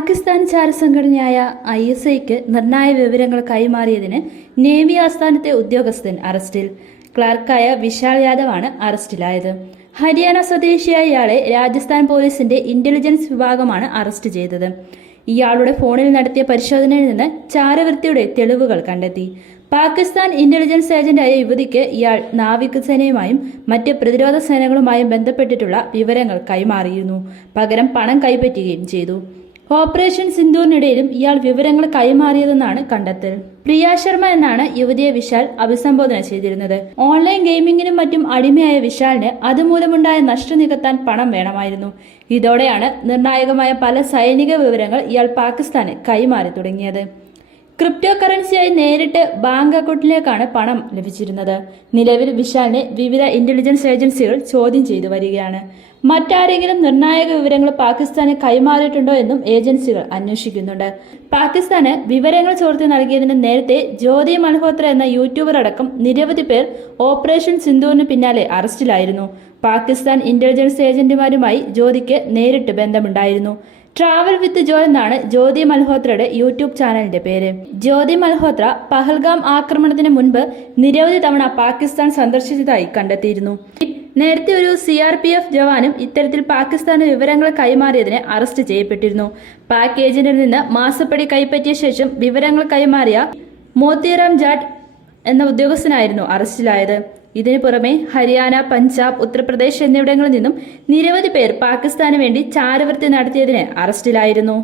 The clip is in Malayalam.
പാകിസ്ഥാൻ ചാരസംഘടനയായ ഐ എസ് ഐക്ക് നിർണായ വിവരങ്ങൾ കൈമാറിയതിന് നേവി ആസ്ഥാനത്തെ ഉദ്യോഗസ്ഥൻ അറസ്റ്റിൽ. ക്ലർക്കായ വിശാൽ യാദവാണ് അറസ്റ്റിലായത്. ഹരിയാന സ്വദേശിയായ ഇയാളെ രാജസ്ഥാൻ പോലീസിന്റെ ഇന്റലിജൻസ് വിഭാഗമാണ് അറസ്റ്റ് ചെയ്തത്. ഇയാളുടെ ഫോണിൽ നടത്തിയ പരിശോധനയിൽ നിന്ന് ചാരവൃത്തിയുടെ തെളിവുകൾ കണ്ടെത്തി. പാകിസ്ഥാൻ ഇന്റലിജൻസ് ഏജന്റായ യുവതിക്ക് ഇയാൾ നാവികസേനയുമായും മറ്റ് പ്രതിരോധ സേനകളുമായും ബന്ധപ്പെട്ടിട്ടുള്ള വിവരങ്ങൾ കൈമാറിയിരുന്നു. പകരം പണം കൈപ്പറ്റുകയും ചെയ്തു. ഓപ്പറേഷൻ സിന്ധുവിനിടയിലും ഇയാൾ വിവരങ്ങൾ കൈമാറിയതെന്നാണ് കണ്ടെത്തൽ. പ്രിയ ശർമ്മ എന്നാണ് യുവതിയെ വിശാൽ അഭിസംബോധന ചെയ്തിരുന്നത്. ഓൺലൈൻ ഗെയിമിങ്ങിനും മറ്റും അടിമയായ വിശാലിന് അതുമൂലമുണ്ടായ നഷ്ടം നികത്താൻ പണം വേണമായിരുന്നു. ഇതോടെയാണ് നിർണായകമായ പല സൈനിക വിവരങ്ങൾ ഇയാൾ പാകിസ്ഥാന് കൈമാറി തുടങ്ങിയത്. ക്രിപ്റ്റോ കറൻസിയായി നേരിട്ട് ബാങ്ക് അക്കൗണ്ടിലേക്കാണ് പണം ലഭിച്ചിരുന്നത്. നിലവിൽ വിശാലിനെ വിവിധ ഇന്റലിജൻസ് ഏജൻസികൾ ചോദ്യം ചെയ്തു വരികയാണ്. മറ്റാരെങ്കിലും നിർണായക വിവരങ്ങൾ പാകിസ്ഥാന് കൈമാറിയിട്ടുണ്ടോ എന്നും ഏജൻസികൾ അന്വേഷിക്കുന്നുണ്ട്. പാകിസ്ഥാന് വിവരങ്ങൾ ചോർത്തി നൽകിയതിന് നേരത്തെ ജ്യോതി മൽഹോത്ര എന്ന യൂട്യൂബർ അടക്കം നിരവധി പേർ ഓപ്പറേഷൻ സിന്ധുവിന് പിന്നാലെ അറസ്റ്റിലായിരുന്നു. പാകിസ്ഥാൻ ഇന്റലിജൻസ് ഏജന്റുമാരുമായി ജ്യോതിക്ക് നേരിട്ട് ബന്ധമുണ്ടായിരുന്നു. ട്രാവൽ വിത്ത് ജോ എന്നാണ് ജ്യോതി മൽഹോത്രയുടെ യൂട്യൂബ് ചാനലിന്റെ പേര്. ജ്യോതി മൽഹോത്ര പഹൽഗാം ആക്രമണത്തിന് മുൻപ് നിരവധി തവണ പാകിസ്ഥാൻ സന്ദർശിച്ചതായി കണ്ടെത്തിയിരുന്നു. നേരത്തെ ഒരു സി ആർ പി എഫ് ജവാനും ഇത്തരത്തിൽ പാകിസ്ഥാന് വിവരങ്ങൾ കൈമാറിയതിന് അറസ്റ്റ് ചെയ്യപ്പെട്ടിരുന്നു. പാക് ഏജന്റിൽ നിന്ന് മാസപ്പടി കൈപ്പറ്റിയ ശേഷം വിവരങ്ങൾ കൈമാറിയ മോത്തിറാം ജാട്ട് എന്ന ഉദ്യോഗസ്ഥനായിരുന്നു അറസ്റ്റിലായത് ഇതിനു പുറമെ ഹരിയാന പഞ്ചാബ് ഉത്തർപ്രദേശ് എന്നിവിടങ്ങളിൽ നിന്നും നിരവധി പേർ പാകിസ്ഥാന് വേണ്ടി ചാരവൃത്തി നടത്തിയതിന് അറസ്റ്റിലായിരുന്നു.